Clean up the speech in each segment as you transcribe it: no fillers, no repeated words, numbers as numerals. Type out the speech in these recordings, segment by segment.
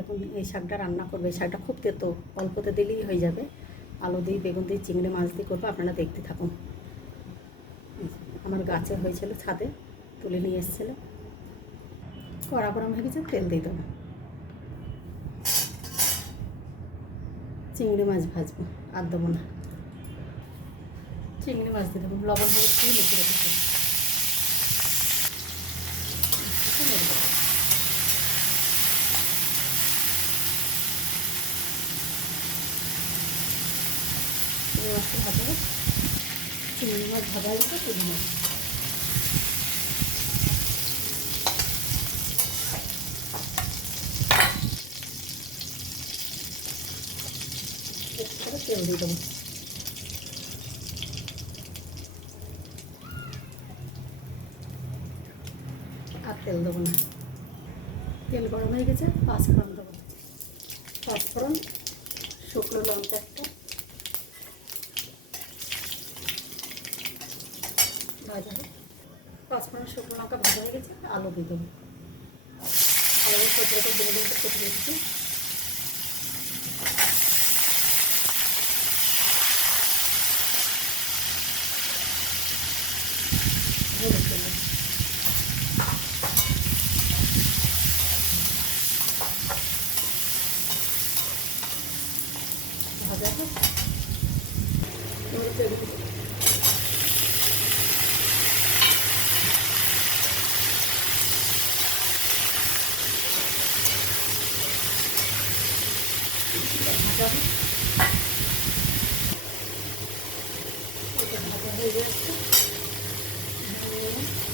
এখন এই শাকটা রান্না করবে। এই শাকটা খুব তেতো, অল্পতে দিলেই হয়ে যাবে। আলু দিয়ে, বেগুন দিয়ে, চিংড়ি মাছ দিয়ে করবো। আপনারা দেখতে থাকুন। আমার গাছে হয়েছিল, ছাদে তুলে নিয়ে এসেছিল। কড়া গরম হয়ে গেছে, তেল দিয়ে দেবো। চিংড়ি মাছ ভাজবো, আর দেবো না। চিংড়ি মাছ দিয়ে দেবো, লবণ হলুদ দিয়ে মেখে রেখেছি। চিংড়ি মাছটা ভাজাবো। চিংড়ি মাছ ভাজা হয়ে গেছে, তুলে নেবো। একটু করে তেল দিয়ে দেবো। আর তেল দেবো না। তেল গরম হয়ে গেছে, পাঁচফোড়ন দেবো। পাঁচফোড়ন, শুকনো লঙ্কা একটা ভাজা, পাঁচফোড়ন শুকনো লঙ্কা ভাজা হয়ে গেছে। আলু দিয়ে দেবো। আলু ছোটো ছোটো ধরে দিয়ে কেটে রেখেছি। হলুদ দেবো। ভাজা হোক, তৈরি করবো। ভাজা হোক, এটা ভাজা হয়ে যাচ্ছে।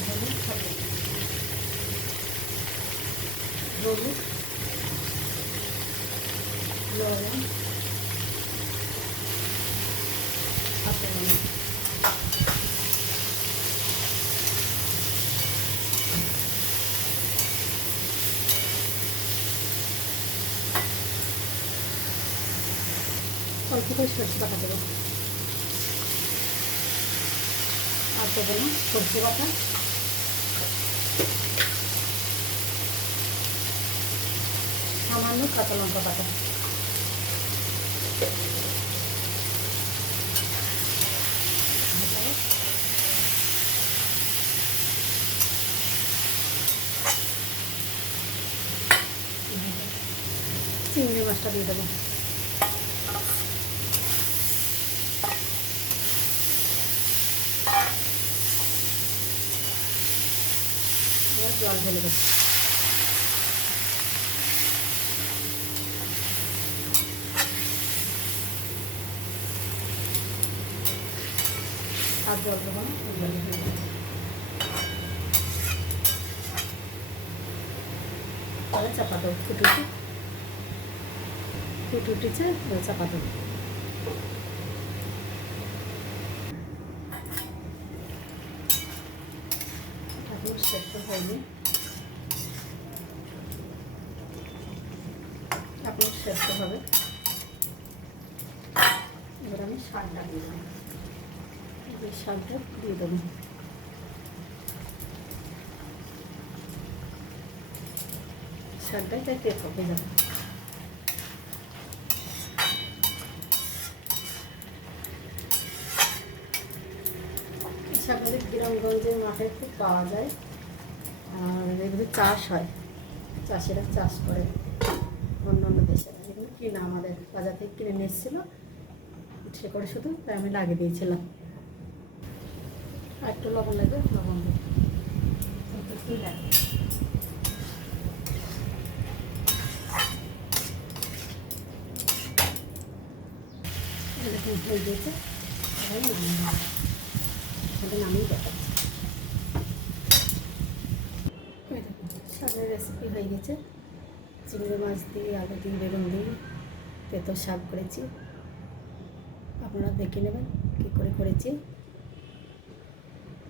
হলুদ খাবো, হলুদ, লবণ, হাতে লবণ, অল্প করে সরষে বাটা দেবো। আর দেবো না সরষে বাটা। সামান্য কাঁচা লঙ্কা বাটা। চিংড়ি মাছটা দিয়ে দেবো। জল ঢেলে দেবো। আর জল দেবো না, জল ঢেলে দেবো। তাহলে চাপা দেবো। ফুটে উঠেছে, চাপা দেবো। ঠাকুর সেদ্ধ হয়নি, ঠাকুর সেদ্ধ হবে। এবার আমি শাকটা দিয়ে দেবো। এই শাকটা দিয়ে দেবো। শাকটাই তাই তেতো হয়ে যাবে। শাক আমাদের গ্রামগঞ্জের মাঠে খুব পাওয়া যায়, আর এগুলো চাষ হয়। চাষিরা চাষ করে অন্য অন্য দেশের। এগুলো কিনা, আমাদের বাজার থেকে কিনে নিয়ে এসেছিল, সে করে শুধু তাই আমি লাগিয়ে দিয়েছিলাম। আর একটু লবণ লাগবে, লবণ দেবো। এরকম হয়ে গেছে, নামিয়ে দেখাচ্ছি। শাকের রেসিপি হয়ে গেছে। চিংড়ি মাছ দিয়ে, আলু দিয়ে, বেগুন দিয়ে তেতো শাক করেছি। আপনারা দেখে নেবেন কী করে করেছি।